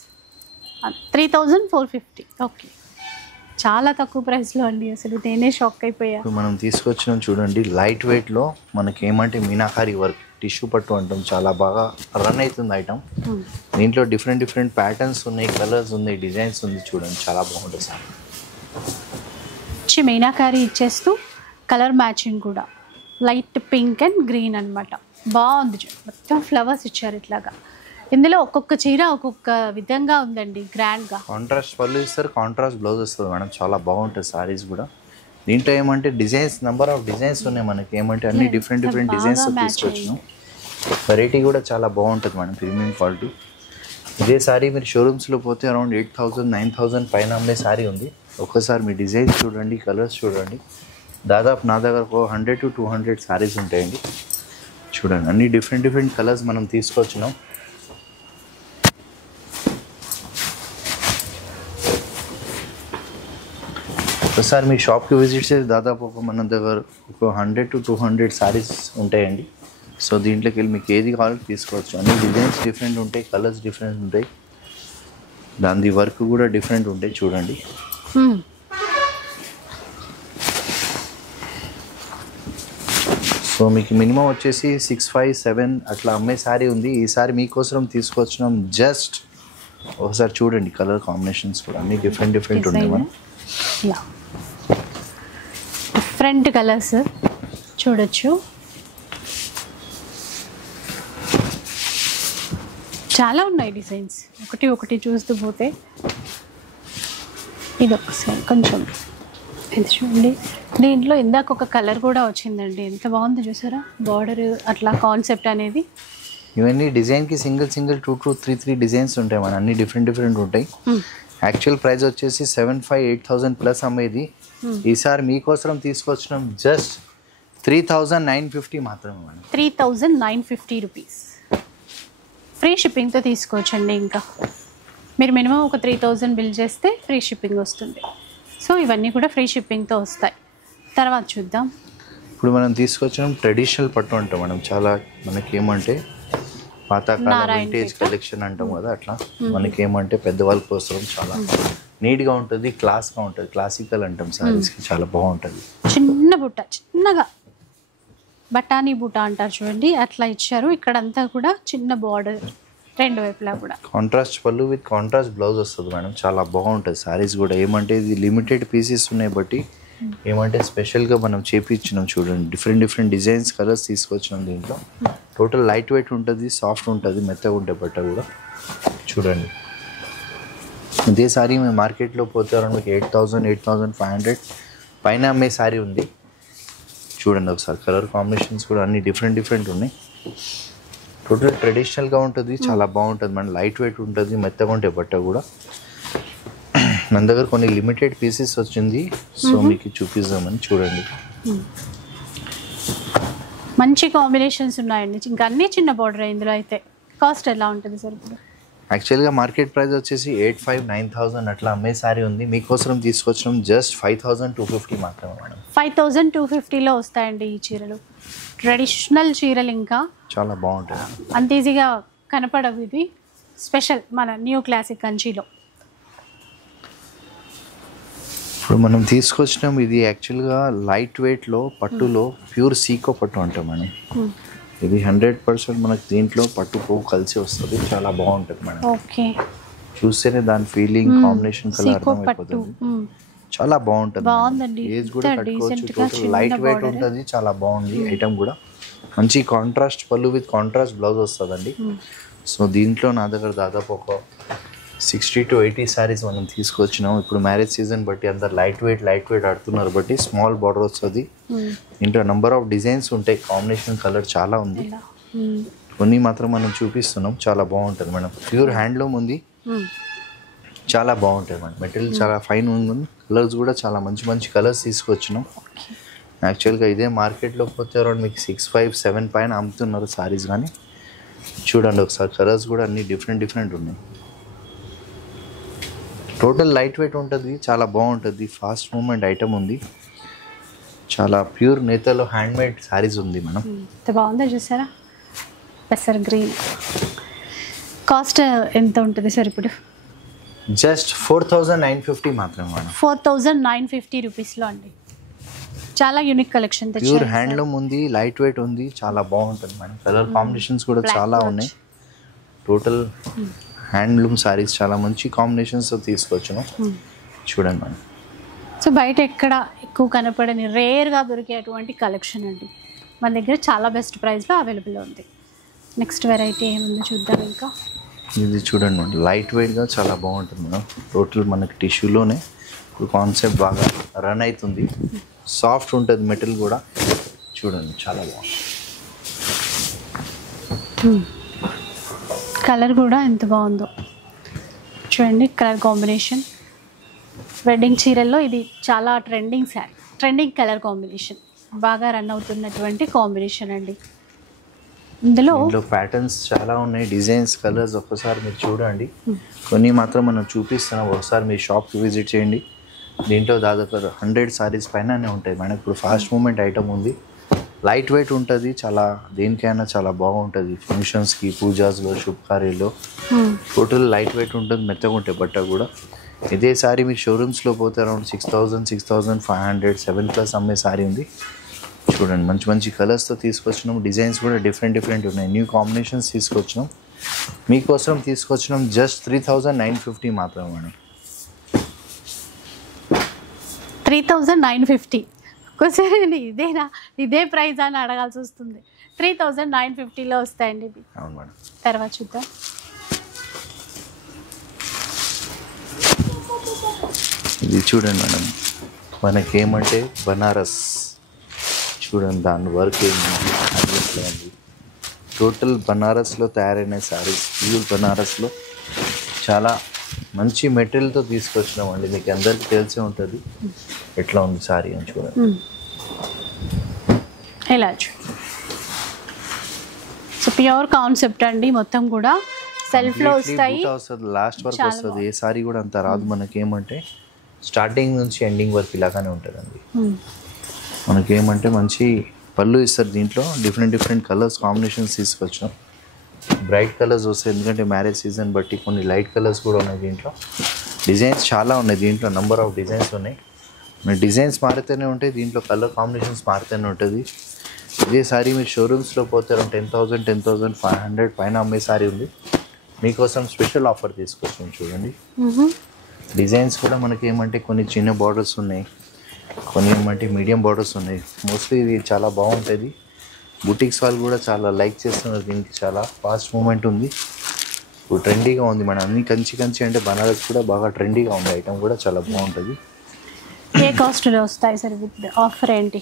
3,450, ఓకే, చాలా తక్కువ ప్రైస్లో అండి. అసలు నేనే షాక్ అయిపోయా. ఇప్పుడు మనం తీసుకొచ్చినాం చూడండి, లైట్ వెయిట్లో మనకి ఏమంటే మీనాకారి వర్క్, టిష్యూ పట్టు అంటాం, చాలా బాగా రన్ అవుతుంది ఐటమ్. దీంట్లో డిఫరెంట్ ప్యాటర్న్స్ ఉన్నాయి, కలర్స్ ఉన్నాయి, డిజైన్స్ ఉంది. చూడండి చాలా బాగుంటుంది సార్. మీనాకారి ఇచ్చేస్తూ కలర్ మ్యాచింగ్ కూడా లైట్ పింక్ అండ్ గ్రీన్ అనమాట. బాగుంది చూడండి, మొత్తం ఫ్లవర్స్ ఇచ్చారు ఇట్లాగా. ఇందులో ఒక్కొక్క చీర ఒక్కొక్క విధంగా ఉందండి, గ్రాండ్గా. కాంట్రాస్ట్ పళ్ళు ఇస్తారు, కాంట్రాస్ట్ బ్లౌజ్ వస్తుంది మేడం. చాలా బాగుంటుంది సారీస్ కూడా. దీంట్లో ఏమంటే డిజైన్స్, నెంబర్ ఆఫ్ డిజైన్స్ ఉన్నాయి మనకి. ఏమంటే అన్ని డిఫరెంట్ డిజైన్స్ తీసుకొచ్చినాం. వెరైటీ కూడా చాలా బాగుంటుంది మేడం, ప్రీమియం క్వాలిటీ. ఇదే సారీ మీరు షోరూమ్స్లో పోతే అరౌండ్ 8,000, 9,000 పైన అమ్మే సారీ ఉంది. ఒక్కసారి మీ డిజైన్స్ చూడండి, కలర్స్ చూడండి. దాదాపు నా దగ్గర 100 to 200 సారీస్ ఉంటాయండి. చూడండి, అన్ని డిఫరెంట్ కలర్స్ మనం తీసుకొచ్చినాం. ఒకసారి మీ షాప్కి విజిట్ చేసి దాదాపు మన దగ్గర 100 to 200 సారీస్ ఉంటాయండి. సో దీంట్లోకి వెళ్ళి మీకు ఏది కావాలో తీసుకోవచ్చు. అన్ని డిజైన్స్ డిఫరెంట్ ఉంటాయి, కలర్స్ డిఫరెంట్ ఉంటాయి, దాని వర్క్ కూడా డిఫరెంట్ ఉంటాయి. చూడండి, సో మీకు మినిమం వచ్చేసి 6, 5, 7 అట్లా అమ్మే సారీ ఉంది. ఈసారి మీకోసం తీసుకొచ్చినాం. జస్ట్ ఒకసారి చూడండి, కలర్ కాంబినేషన్స్ కూడా అన్ని డిఫరెంట్ ఉన్నాయి మనం. డిఫరెంట్ కలర్స్ చూడొచ్చు. చాలా ఉన్నాయి డిజైన్స్, ఒకటి చూస్తూ పోతే. ఇది ఒకసారి కొంచెం ఇది చూడండి. దీంట్లో ఇందాక ఒక కలర్ కూడా వచ్చిందండి, ఎంత బాగుంది చూసారా, బార్డర్ అట్లా కాన్సెప్ట్ అనేది. ఇవన్నీ డిజైన్కి సింగిల్ 2, 3 డిజైన్స్ ఉంటాయి మన. అన్ని డిఫరెంట్ ఉంటాయి. యాక్చువల్ ప్రైస్ వచ్చేసి 7,500, 8,000 ప్లస్ అమ్మేది. ఈసారి మీకోసం తీసుకొచ్చినాం జస్ట్ 3,950 మాత్రమే మేడం. 3,950 రూపీస్. ఫ్రీ షిప్పింగ్తో తీసుకోవచ్చండి. ఇంకా మీరు మినిమం ఒక 3,000 బిల్ చేస్తే ఫ్రీ షిప్పింగ్ వస్తుంది. సో ఇవన్నీ కూడా ఫ్రీ షిప్పింగ్తో వస్తాయి. తర్వాత చూద్దాం. ఇప్పుడు మనం తీసుకొచ్చినాం ట్రెడిషనల్ పట్టు అంటాం మనం. చాలా మనకి ఏమంటే పాతకాలం వింటేజ్ కలెక్షన్ అంటాం కదా, అట్లా మనకి ఏమంటే పెద్దవాళ్ళ కోసం చాలా నీట్గా ఉంటుంది, క్లాస్గా ఉంటుంది. క్లాసికల్ అంటాం సారీస్కి, చాలా బాగుంటుంది. చిన్న బుట్ట, చిన్నగా బఠానీ బుట్ట అంటారు చూడండి, అట్లా ఇచ్చారు. ఇక్కడంతా కూడా చిన్న బార్డర్, రెండు వైపులా కూడా కాంట్రాస్ట్ పళ్ళు విత్ కాంట్రాస్ట్ బ్లౌజ్ వస్తుంది మేడం. చాలా బాగుంటుంది సారీస్ కూడా. ఏమంటే ఇది లిమిటెడ్ పీసెస్ ఉన్నాయి బట్టి ఏమంటే స్పెషల్గా మనం చేపించినాం. చూడండి, డిఫరెంట్ డిజైన్స్, కలర్స్ తీసుకొచ్చినాం. దీంట్లో టోటల్ లైట్ వెయిట్ ఉంటుంది, సాఫ్ట్ ఉంటుంది, మెత్తగా ఉంటాయి బట్ట కూడా. చూడండి, ఇదే సారీ మేము మార్కెట్లో పోతే మీకు 8,000, 8,500 పైన అమ్మే సారీ ఉంది. చూడండి ఒకసారి, కలర్ కాంబినేషన్స్ కూడా అన్ని డిఫరెంట్ ఉన్నాయి. టోటల్ ట్రెడిషనల్గా ఉంటుంది, చాలా బాగుంటుంది మన. లైట్ వెయిట్ ఉంటుంది, మెత్తగా ఉంటాయి బట్ట కూడా. మన దగ్గర కొన్ని లిమిటెడ్ పీసెస్ వచ్చింది, సో మీకు చూపిస్తామని. చూడండి, మంచి కాంబినేషన్స్ ఉన్నాయండి. ఇంకా అన్నీ చిన్న బార్డర్ ఇందులో. అయితే కాస్ట్ ఎలా ఉంటుంది సార్ ఇప్పుడు? యాక్చువల్గా మార్కెట్ ప్రైస్ వచ్చేసి 8,500-9,000 అట్లా అమ్మే సారీ ఉంది. మీకోసం తీసుకొచ్చినాం జస్ట్ 5,250 మాత్రమే మేడం. 5,250లో వస్తాయండి ఈ చీరలు. ట్రెడిషనల్ చీరలు ఇంకా చాలా బాగుంటాయి. అంత ఈజీగా కనపడవు. ఇది స్పెషల్ మన న్యూ క్లాసిక్ కంచిలో. ఇప్పుడు మనం తీసుకొచ్చినాం ఇది యాక్చువల్గా లైట్ వెయిట్లో పట్టులో ప్యూర్ సీకో పట్టు అంటామని. ఇది 100% మనకు దీంట్లో పట్టు పువ్వు కలిసి వస్తుంది. చాలా బాగుంటుంది మేడం. ఓకే, చూస్తేనే దాని ఫీలింగ్ కాంబినేషన్ కలర్ అర్థమైపోతుంది. చాలా బాగుంటుంది. ఏజ్ కూడా కట్టుకోవచ్చు. టోటల్ లైట్ వెయిట్ ఉంటుంది. చాలా బాగుంది ఐటమ్ కూడా. మంచి కాంట్రాస్ట్ పళ్ళు విత్ కాంట్రాస్ట్ బ్లౌజ్ వస్తుందండి. సో దీంట్లో నా దగ్గర దాదాపు ఒక 60 to 80 సారీస్ మనం తీసుకొచ్చినాం. ఇప్పుడు మ్యారేజ్ సీజన్ బట్టి అందరు లైట్ వెయిట్ ఆడుతున్నారు బట్టి స్మాల్ బార్డర్ వస్తుంది. ఇంట్లో నంబర్ ఆఫ్ డిజైన్స్ ఉంటాయి. కాంబినేషన్ కలర్ చాలా ఉంది. కొన్ని మాత్రం మనం చూపిస్తున్నాం. చాలా బాగుంటుంది మేడం. ప్యూర్ హ్యాండ్లూమ్ ఉంది. చాలా బాగుంటుంది మేడం. మెటీరియల్ చాలా ఫైన్ ఉంది. కలర్స్ కూడా చాలా మంచి కలర్స్ తీసుకొచ్చినాం. యాక్చువల్గా ఇదే మార్కెట్లో పోతే అరౌండ్ మీకు 6-5-7 పైన అమ్ముతున్నారు సారీస్. కానీ చూడండి ఒకసారి కలర్స్ కూడా అన్ని డిఫరెంట్ ఉన్నాయి. టోటల్ లైట్ వెయిట్ ఉంటుంది. చాలా బాగుంటుంది. ఫాస్ట్ మూమెంట్ ఐటమ్ ఉంది. చాలా ప్యూర్ నేతలో హ్యాండ్మేడ్ శారీస్ ఉంది మనం. ఎంత బాగుందో చూసారా. పెసర్ గ్రీన్. కాస్ట్ ఎంత ఉంటుంది సార్ ఇప్పుడు? జస్ట్ 4,950 మాత్రమే మేడం. 4,950 రూపీస్లో అండి. చాలా యూనిక్ కలెక్షన్. ప్యూర్ హ్యాండ్లూమ్ ఉంది. లైట్ వెయిట్ ఉంది. చాలా బాగుంటుంది మేడం. కలర్ కాంబినేషన్స్ కూడా చాలా ఉన్నాయి. టోటల్ హ్యాండ్లూమ్ సారీస్ చాలా మంచి కాంబినేషన్స్తో తీసుకొచ్చాను. చూడండి మేడం. సో బయట ఎక్కడ ఎక్కువ కనపడని రేర్గా దొరికేటువంటి కలెక్షన్ అండి. మన దగ్గర చాలా బెస్ట్ ప్రైస్లో అవైలబుల్ ఉంది. నెక్స్ట్ వెరైటీ ఏముందో చూద్దాం. ఇంకా ఇది చూడండి మేడం. లైట్ వెయిట్గా చాలా బాగుంటుంది మేడం. టోటల్ మనకి టిష్యూలోనే ఇప్పుడు కాన్సెప్ట్ బాగా రన్ అవుతుంది. సాఫ్ట్ ఉంటుంది మెటీరియల్ కూడా. చూడండి చాలా బాగుంది. కలర్ కూడా ఎంత బాగుందో చూడండి. కలర్ కాంబినేషన్ వెడ్డింగ్ చీరల్లో ఇది చాలా ట్రెండింగ్ కలర్ కాంబినేషన్. బాగా రన్ అవుతున్నటువంటి కాంబినేషన్ అండి. ఇందులో ప్యాటర్న్స్ చాలా ఉన్నాయి. డిజైన్స్ కలర్స్ ఒక్కసారి మీరు చూడండి. కొన్ని మాత్రం మనం చూపిస్తున్నాం. ఒకసారి మీ షాప్కి విజిట్ చేయండి. దీంట్లో దాదాపు 100 సారీస్ పైననే ఉంటాయి మేడం. ఇప్పుడు ఫాస్ట్ మూమెంట్ ఐటమ్ ఉంది. లైట్ వెయిట్ ఉంటుంది. చాలా దేనికైనా చాలా బాగుంటుంది. ఫంక్షన్స్కి, పూజాస్లో, శుభకార్యాల్లో టోటల్ లైట్ వెయిట్ ఉంటుంది. మెత్తగా ఉంటాయి బట్ట కూడా. ఇదే సారీ మీరు షోరూమ్స్లో పోతే అరౌండ్ 6,000, 6,500, 7+ అమ్మే సారీ ఉంది. చూడండి మంచి కలర్స్తో తీసుకొచ్చినాం. డిజైన్స్ కూడా డిఫరెంట్ ఉన్నాయి. న్యూ కాంబినేషన్స్ తీసుకొచ్చినాం. మీకోసం తీసుకొచ్చినాం జస్ట్ 3,950 మాత్రమే మేడం. 3,950. ఒకసారి ఇదే ప్రైజ్ అని అడగాల్సి వస్తుంది. 3,950లో వస్తాయండి ఇవి. అవును మేడం. తర్వాత చూద్దాం. ఇది చూడండి మేడం. మనకేమంటే బనారస్ చూడండి. దాని వర్క్ ఏంటి. టోటల్ బనారస్లో తయారైన శారీస్. ప్యూర్ బనారస్లో చాలా మంచి మెటీరియల్తో తీసుకొచ్చినామండి. మీకు అందరికీ తెలిసే ఉంటుంది ఎట్లా ఉంది సారీ అని. చూడండి ఎలా. సో ప్యూర్ కాన్సెప్ట్ అండి. మొత్తం కూడా సెల్ఫ్లో వస్తాయి. లాస్ట్ వరకు వస్తుంది. ఏ సారీ కూడా అంత రాదు. మనకేమంటే స్టార్టింగ్ నుంచి ఎండింగ్ వరకు ఇలాగానే ఉంటుందండి. మనకేమంటే మంచి పళ్ళు ఇస్తారు. దీంట్లో డిఫరెంట్ కలర్స్ కాంబినేషన్స్ తీసుకొచ్చాం. బ్రైట్ కలర్స్ వస్తాయి. ఎందుకంటే మ్యారేజ్ సీజన్ బట్టి కొన్ని లైట్ కలర్స్ కూడా ఉన్నాయి. దీంట్లో డిజైన్స్ చాలా ఉన్నాయి. దీంట్లో నంబర్ ఆఫ్ డిజైన్స్ ఉన్నాయి. మీరు డిజైన్స్ మారుతూనే ఉంటాయి. దీంట్లో కలర్ కాంబినేషన్స్ మారుతూనే ఉంటుంది. ఇదే సారీ మీరు షోరూమ్స్లో పోతే 10,000, 10,500 పైన అమ్మే సారీ ఉంది. మీకోసం స్పెషల్ ఆఫర్ తీసుకొచ్చాం. చూడండి డిజైన్స్ కూడా మనకి ఏమంటే కొన్ని చిన్న బార్డర్స్ ఉన్నాయి. కొన్ని ఏమంటే మీడియం బార్డర్స్ ఉన్నాయి. మోస్ట్లీ ఇది చాలా బాగుంటుంది. బుటిక్స్ వాళ్ళు కూడా చాలా లైక్ చేస్తున్నారు. దీనికి చాలా ఫాస్ట్ మూమెంట్ ఉంది. ఇప్పుడు ట్రెండీగా ఉంది మన అన్ని కంచి అంటే బనారస్ కూడా బాగా ట్రెండీగా ఉంది. ఐటమ్ కూడా చాలా బాగుంటుంది. ఏ కాస్ట్లో వస్తాయి సార్? ఆఫర్ ఏంటి?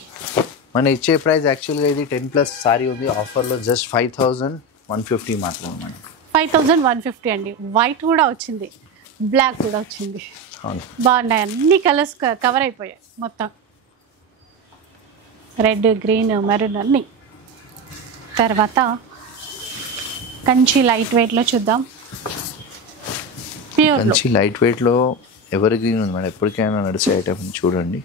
మన ఇచ్చే ప్రైస్ యాక్చువల్గా ఇది 10+ సారీ ఉంది. ఆఫర్లో జస్ట్ 5,150 మాత్రమే మేడం. 5,150 అండి. వైట్ కూడా వచ్చింది, బ్లాక్ కూడా వచ్చింది. బాగున్నాయి. అన్ని కలర్స్ కవర్ అయిపోయాయి మొత్తం. రెడ్, గ్రీన్, మెరూన్ అన్నీ. తర్వాత కంచి లైట్ వెయిట్లో చూద్దాం. మంచి లైట్ వెయిట్లో ఎవర్ గ్రీన్ ఉంది మేడం, ఎప్పటికైనా నడిచే ఐటమ్ చూడండి.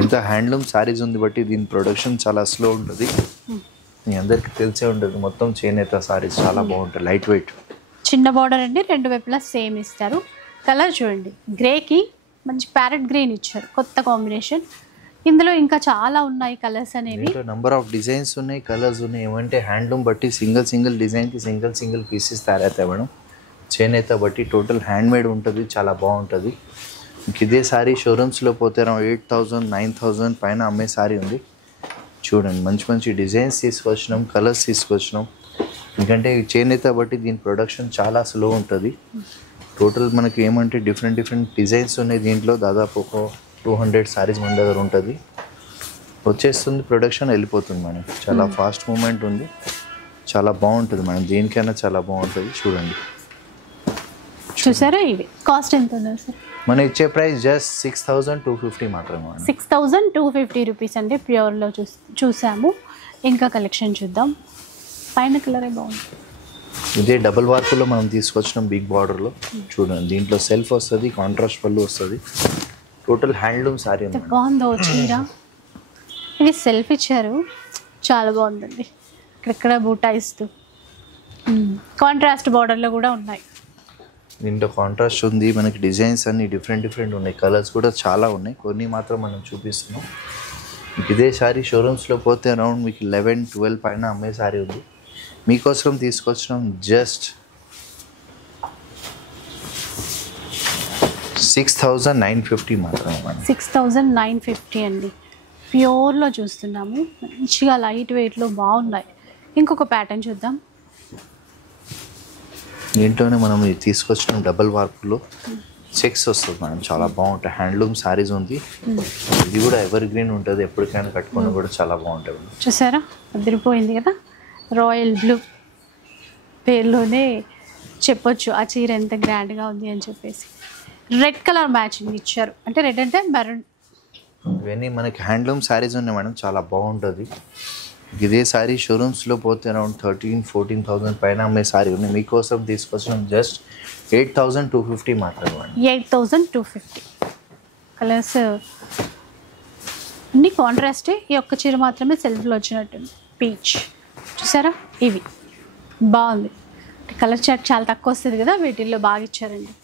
ఎంత హ్యాండ్లూమ్ శారీస్ ఉంది బట్టి దీని ప్రొడక్షన్ చాలా స్లో ఉంటుంది. మీ అందరికీ తెలిసే ఉంటుంది, మొత్తం చేనేత శారీస్ చాలా బాగుంటాయి, లైట్ వెయిట్. చిన్న బార్డర్ అండి, రెండు వైపులా సేమ్ ఇస్తారు. కలర్ చూడండి, గ్రేకి మంచి ప్యారెట్ గ్రీన్ ఇచ్చారు, కొత్త కాంబినేషన్. ఇందులో ఇంకా చాలా ఉన్నాయి కలర్స్ అనేవి, నంబర్ ఆఫ్ డిజైన్స్ ఉన్నాయి, కలర్స్ ఉన్నాయి. ఏమంటే హ్యాండ్లూమ్ బట్టి సింగిల్ డిజైన్కి సింగిల్ పీసెస్ తయారవుతాయి మేడం. చేనేత బట్టి టోటల్ హ్యాండ్ మేడ్ ఉంటుంది, చాలా బాగుంటుంది. ఇదే సారీ షోరూమ్స్లో పోతే 8,000 9,000 పైన అమ్మే సారీ ఉంది. చూడండి మంచి డిజైన్స్ తీసుకొచ్చినాం, కలర్స్ తీసుకొచ్చినాం. ఎందుకంటే చేనేత బట్టి దీని ప్రొడక్షన్ చాలా స్లో ఉంటుంది. టోటల్ మనకి ఏమంటే డిఫరెంట్ డిజైన్స్ ఉన్నాయి. దీంట్లో దాదాపు ఒక 200 సారీస్ మన దగ్గర ఉంటుంది. వచ్చేస్తుంది ప్రొడక్షన్, వెళ్ళిపోతుంది మేడం. చాలా ఫాస్ట్ మూమెంట్ ఉంది, చాలా బాగుంటుంది మేడం. దేనికైనా చాలా బాగుంటుంది. చూడండి, చూసారా? ఇవి కాస్ట్ ఎంత ఉన్నారు సార్? మనం ఇచ్చే ప్రైస్ జస్ట్ 6,250 మాత్రమే. 6,250 రూపీస్ అంటే ప్యూర్లో చూసాము. ఇంకా కలెక్షన్ చూద్దాం. పైన కలరే బాగుంది. ఇదే డబుల్ వర్క్లో మనం తీసుకొచ్చినాం, బిగ్ బార్డర్లో. చూడండి, దీంట్లో సెల్ఫ్ వస్తుంది, కాంట్రాస్ట్ పళ్ళు వస్తుంది. టోటల్ హ్యాండ్లూమ్ సారీ బాగుందో చీర. ఇది సెల్ఫ్ ఇచ్చారు, చాలా బాగుందండి. ఇక్కడెక్కడ బూటా ఇస్తూ కాంట్రాస్ట్ బార్డర్లో కూడా ఉన్నాయి. దీంట్లో కాంట్రాస్ట్ ఉంది, మనకి డిజైన్స్ అన్ని డిఫరెంట్ ఉన్నాయి. కలర్స్ కూడా చాలా ఉన్నాయి, కొన్ని మాత్రం మనం చూపిస్తున్నాం. ఇదే సారీ షోరూమ్స్లో పోతే అరౌండ్ మీకు 11-12 పైన అమ్మే సారీ ఉంది. మీకోసం తీసుకొచ్చినాం జస్ట్ 6,950 మాత్రమే. 6,950 అండి. ప్యూర్లో చూస్తున్నాము, మంచిగా లైట్ వెయిట్లో బాగున్నాయి. ఇంకొక ప్యాటర్న్ చూద్దాం. దీంట్లోనే మనం ఇది తీసుకొచ్చిన డబల్ వార్పులో చెక్స్ వస్తుంది మేడం, చాలా బాగుంటాయి. హ్యాండ్లూమ్ శారీస్ ఉంది. ఇది కూడా ఎవర్ గ్రీన్ ఉంటుంది, ఎప్పటికైనా కట్టుకుని కూడా చాలా బాగుంటుంది. చూసారా, అదిరిపోయింది కదా. రాయల్ బ్లూ పేర్లోనే చెప్పొచ్చు ఆ చీర ఎంత గ్రాండ్గా ఉంది అని చెప్పేసి. రెడ్ కలర్ మ్యాచింగ్ ఇచ్చారు, అంటే రెడ్ అంటే మెరూన్. ఇవన్నీ మనకి హ్యాండ్లూమ్ శారీస్ ఉన్నాయి మేడం, చాలా బాగుంటుంది. ఇదే సారీ షోరూమ్స్లో పోతే అరౌండ్ 13,000-14,000 పైన అమ్మే సారీ ఉన్నాయి. మీకోసం తీసుకొచ్చినాం జస్ట్ 8,250 మాత్రమే. 8,250. కలర్స్ అన్ని కాంట్రాస్టే, ఈ ఒక్క చీర మాత్రమే సెల్ఫ్లో వచ్చినట్టుంది. పీచ్ చూసారా, ఇవి బాగుంది. కలర్ చార్ట్ చాలా తక్కువ వస్తుంది కదా, వీటిల్లో బాగా ఇచ్చారండి.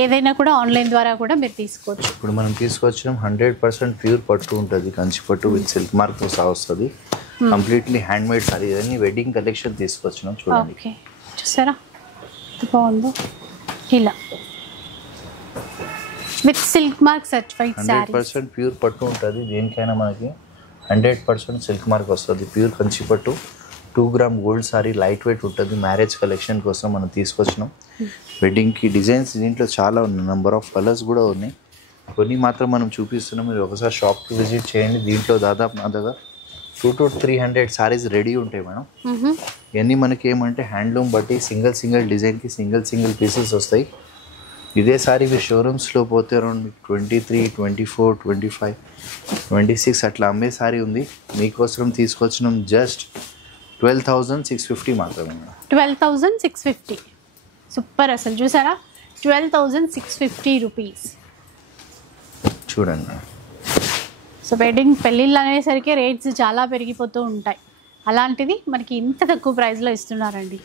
ఏదైనా కూడా ఆన్లైన్ ద్వారా కూడా మీరు తీసుకోవచ్చు. ఇప్పుడు మనం తీసుకొచ్చినాం 100% ప్యూర్ పట్టు ఉంటుంది, కంచి పట్టు విత్ సిల్క్ మార్క్తో సహా వస్తుంది. Completely hand made sorry. ఇవన్నీ వెడ్డింగ్ కలెక్షన్ తీసుకొచ్చినాం. చూడండి, ఓకే చూసారా బాగుందో. ఇలా with silk mark certified sorry. 100% pure పట్టు ఉంటుంది. దేనికైనా మనకి 100% సిల్క్ మార్క్ వస్తుంది. ప్యూర్ కంచి పట్టు 2 gram gold sorry, light weight ఉంటుంది. మ్యారేజ్ కలెక్షన్ కోసం మనం తీసుకొచ్చినాం. వెడ్డింగ్కి డిజైన్స్ దీంట్లో చాలా ఉన్నాయి, నెంబర్ ఆఫ్ కలర్స్ కూడా ఉన్నాయి. కొన్ని మాత్రం మనం చూపిస్తున్నాం, మీరు ఒకసారి షాప్కి విజిట్ చేయండి. దీంట్లో దాదాపు నా దగ్గర 200-300 సారీస్ రెడీ ఉంటాయి మేడం. ఇవన్నీ మనకి ఏమంటే హ్యాండ్లూమ్ బట్టి సింగిల్ డిజైన్కి సింగిల్ పీసెస్ వస్తాయి. ఇదే సారీ మీరు షోరూమ్స్లో పోతే అరౌండ్ మీకు 23, 24, 25, 26 అట్లా అమ్మే సారీ ఉంది. మీకోసం తీసుకొచ్చినాం జస్ట్ 12,650 మాత్రమే. 12,650. సూపర్ అసలు చూసారా, 12,650 రూపీస్. చూడండి, సో వెడ్డింగ్ పెళ్ళిళ్ళు అనేసరికి రేట్స్ చాలా పెరిగిపోతూ ఉంటాయి. అలాంటిది మనకి ఇంత తక్కువ ప్రైస్లో ఇస్తున్నారండి.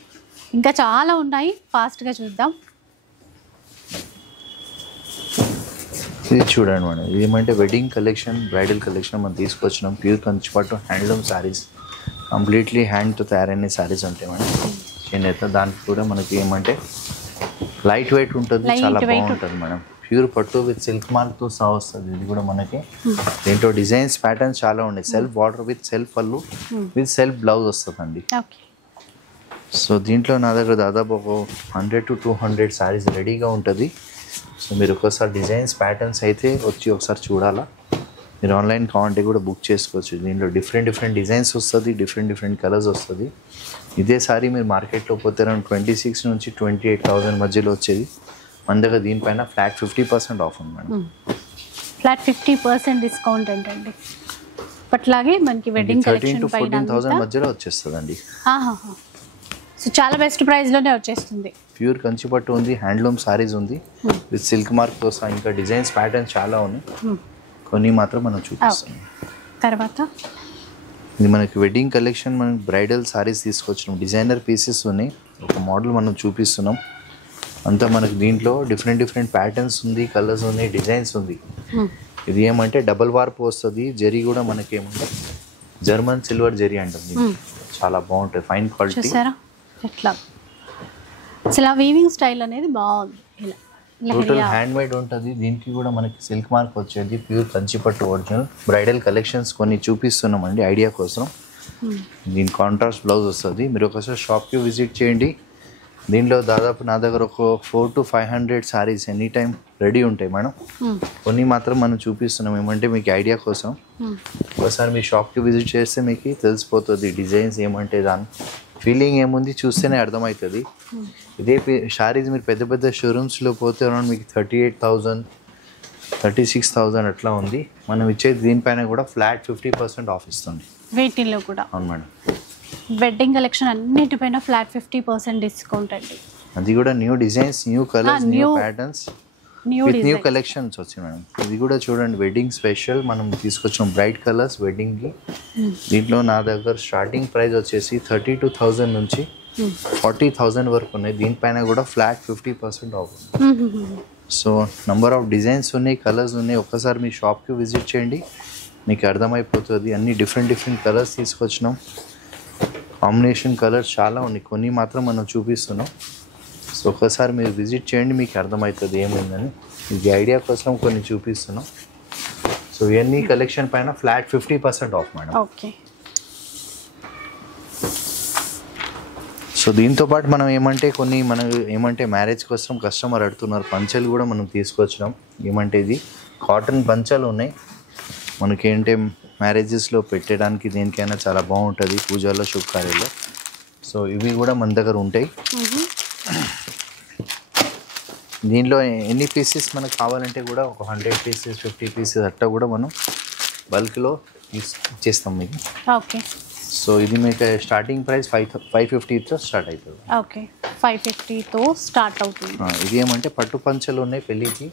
ఇంకా చాలా ఉన్నాయి, ఫాస్ట్గా చూద్దాం. ఇది చూడండి మేడం, ఇది ఏమంటే వెడ్డింగ్ కలెక్షన్, బ్రైడల్ కలెక్షన్ మనం తీసుకొచ్చినాం. ప్యూర్ కంచి పట్టు హ్యాండ్లూమ్ శారీస్, కంప్లీట్లీ హ్యాండ్తో తయారైన శారీస్ ఉంటాయి మేడం. చేనేత దానికి కూడా మనకి ఏమంటే లైట్ వెయిట్ ఉంటుంది, చాలా బాగుంటుంది మేడం. ప్యూర్ పట్టు విత్ సిల్క్ మార్క్తో సహా వస్తుంది. ఇది కూడా మనకి దీంట్లో డిజైన్స్ ప్యాటర్న్స్ చాలా ఉన్నాయి. సెల్ఫ్ బార్డర్ విత్ సెల్ఫ్ పళ్ళు విత్ సెల్ఫ్ బ్లౌజ్ వస్తుందండి. సో దీంట్లో నా దగ్గర దాదాపు ఒక 100-200 శారీస్ రెడీగా ఉంటుంది. సో మీరు ఒకసారి డిజైన్స్ ప్యాటర్న్స్ అయితే వచ్చి ఒకసారి చూడాలా. మీరు ఆన్లైన్ కావాలంటే కూడా బుక్ చేసుకోవచ్చు. దీంట్లో డిఫరెంట్ డిజైన్స్ వస్తుంది, డిఫరెంట్ కలర్స్ వస్తుంది. ఇదే సారీ మీరు మార్కెట్లో పోతే 26 నుంచి 28,000 మధ్యలో వచ్చేది. మన దగ్గర దీనిపైన ఫ్లాట్ 50% ఆఫ్ ఉంది మేడం. ఫ్లాట్ 50% డిస్కౌంట్ ఏంటండి? అట్లాగే మనకి వెడ్డింగ్ కలెక్షన్ 13,000-14,000 మధ్యలో వచ్చేస్తుందండి. సో చాలా బెస్ట్ ప్రైస్లోనే వచ్చేస్తుంది. ప్యూర్ కంచిపట్టు ఉంది, హ్యాండ్లూమ్ సారీస్ ఉంది విత్ సిల్క్ మార్క్తో సహా. ఇంకా డిజైన్స్ ప్యాటర్న్స్ చాలా ఉన్నాయి, కొన్ని మాత్రం మనం చూపిస్తాం. తర్వాత ఇది మనకి వెడ్డింగ్ కలెక్షన్, మనం బ్రైడల్ సారీస్ తీసుకొచ్చినాం. డిజైనర్ పీసెస్ ఉన్నాయి, ఒక మోడల్ మనం చూపిస్తున్నాం. అంతా మనకి దీంట్లో డిఫరెంట్ డిఫరెంట్ ప్యాటర్న్స్ ఉంది, కలర్స్ ఉన్నాయి, డిజైన్స్ ఉంది. ఇది ఏమంటే డబల్ వార్ప్ వస్తుంది. జరీ కూడా మనకి ఏమంటే జర్మన్ సిల్వర్ జరీ అంటుంది. చాలా బాగుంటుంది, ఫైన్ క్వాలిటీ. చూసారా ఎట్లా అసలు ఆ వీవింగ్ స్టైల్ అనేది బాగుంది. ఇలా టోటల్ హ్యాండ్ మేడ్ ఉంటుంది. దీనికి కూడా మనకి సిల్క్ మార్క్ వచ్చేది. ప్యూర్ కంచిపట్టు ఒరిజినల్ బ్రైడల్ కలెక్షన్స్ కొన్ని చూపిస్తున్నామండి ఐడియా కోసం. దీని కాంట్రాస్ట్ బ్లౌజ్ వస్తుంది. మీరు ఒకసారి షాప్కి విజిట్ చేయండి. దీనిలో దాదాపు నా దగ్గర ఒక 400 to 500 saris any time ready ఉంటాయి మేడం. కొన్ని మాత్రం మనం చూపిస్తున్నాం ఏమంటే మీకు ఐడియా కోసం. ఒకసారి మీ షాప్కి విజిట్ చేస్తే మీకు తెలిసిపోతుంది డిజైన్స్ ఏమంటే దాని ఫీలింగ్ ఏముంది చూస్తేనే అర్థమవుతుంది. ఇదే సారీస్ మీరు పెద్ద పెద్ద షోరూమ్స్లో పోతే అరౌండ్ మీకు 38,000 36,000 అట్లా ఉంది. మనం ఇచ్చేది దీనిపైన కూడా ఫ్లాట్ 50% ఆఫ్ ఇస్తుంది. వీటిల్లో కూడా అవును మేడం. వెడ్డింగ్ కలెక్షన్ అన్నిటిపైన ఫ్లాట్ 50% డిస్కౌంట్ అండి. అది కూడా new designs, new colours, new patterns with new collections వచ్చాయి మేడం. ఇది కూడా చూడండి వెడ్డింగ్ స్పెషల్ మనం తీసుకొచ్చాం బ్రైట్ కలర్స్ వెడ్డింగ్కి. దీంట్లో నా దగ్గర స్టార్టింగ్ ప్రైస్ వచ్చేసి 32,000 నుంచి 40,000 వరకు ఉన్నాయి. దీనిపైన కూడా flat 50% off. So number of designs ఉన్నాయి, కలర్స్ ఉన్నాయి. ఒక్కసారి మీ షాప్కి విజిట్ చేయండి, మీకు అర్థమైపోతుంది. అన్ని డిఫరెంట్ డిఫరెంట్ కలర్స్ తీసుకొచ్చినాం. కాంబినేషన్ కలర్స్ చాలా ఉన్నాయి, కొన్ని మాత్రం మనం చూపిస్తున్నాం. సో ఒకసారి మీరు విజిట్ చేయండి, మీకు అర్థమవుతుంది ఏమైందని. ఇది ఐడియా కోసం కొన్ని చూపిస్తున్నాం. సో ఇవన్నీ కలెక్షన్ పైన flat 50% of madam. Okay. So దీంతో పాటు మనం ఏమంటే కొన్ని మనం ఏమంటే మ్యారేజ్ కోసం కస్టమర్ అడుగుతున్నారు, పంచలు కూడా మనం తీసుకొచ్చినాం. ఏమంటే ఇది కాటన్ పంచలు ఉన్నాయి మనకేంటే మ్యారేజెస్లో పెట్టడానికి దేనికైనా చాలా బాగుంటుంది, పూజల్లో శుభకార్యాల్లో. సో ఇవి కూడా మన దగ్గర ఉంటాయి. దీనిలో ఎన్ని పీసెస్ మనకు కావాలంటే కూడా ఒక 100 పీసెస్ 50 పీసెస్ అట్లా కూడా మనం బల్క్లో ఇచ్చేస్తాం మీకు. ఓకే. సో ఇది మీకు స్టార్టింగ్ ప్రైస్ 550తో స్టార్ట్ అవుతుంది. ఓకే, 550తో స్టార్ట్ అవుతుంది. ఇది ఏమంటే పట్టు పంచలు ఉన్నాయి పెళ్ళికి,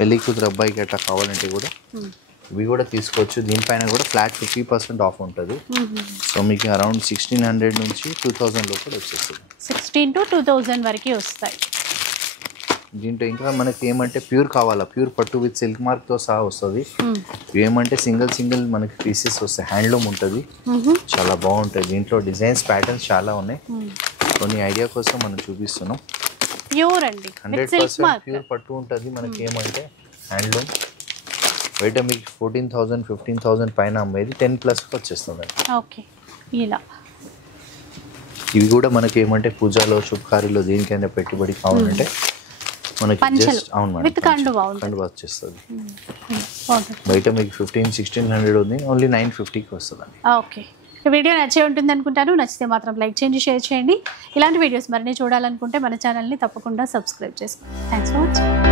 పెళ్ళి కూతురు అబ్బాయికి అట్లా కావాలంటే కూడా ఇవి కూడా తీసుకోవచ్చు. దీనిపైన కూడా ఫ్లాట్ 50% ఆఫ్ ఉంటుంది. సో మీకు అరౌండ్ 1,600 నుంచి 2,000 లోపల వచ్చేస్తుంది. 16 to 2,000 వరకు వస్తాయి. దీంట్లో ఇంకా మనకి ఏమంటే ప్యూర్ కావాలా, ప్యూర్ పట్టు విత్ సిల్క్ మార్క్తో సహా వస్తుంది. ఏమంటే సింగిల్ మనకి పీసెస్ వస్తాయి, హ్యాండ్లూమ్ ఉంటుంది, చాలా బాగుంటుంది. దీంట్లో డిజైన్స్ ప్యాటర్న్స్ చాలా ఉన్నాయి, కొన్ని ఐడియా కోసం మనం చూపిస్తున్నాం. ప్యూర్ అండి, 100% ప్యూర్ పట్టు ఉంటుంది. మనకి ఏమంటే హ్యాండ్లూమ్ బయట మీకు 14,000 15,000 పైన అమ్మేది 10+ వచ్చేస్తుంది. ఓకే. ఇలా ఇవి కూడా మనకి ఏమంటే పూజలో శుభకార్యాల్లో దేనికైనా పెట్టుబడి కావాలంటే మనకి జస్ట్ అవును మేడం కండువా వచ్చేస్తుంది. బయట మీకు 1500-1600 ఉంది, ఓన్లీ 950కి వస్తుందండి. ఓకే. వీడియో నచ్చే ఉంటుంది అనుకుంటాను. నచ్చితే మాత్రం లైక్ చేయండి, షేర్ చేయండి. ఇలాంటి వీడియోస్ మరిన్ని చూడాలనుకుంటే మన ఛానల్ని తప్పకుండా సబ్స్క్రైబ్ చేసుకోండి. Thanks for watching.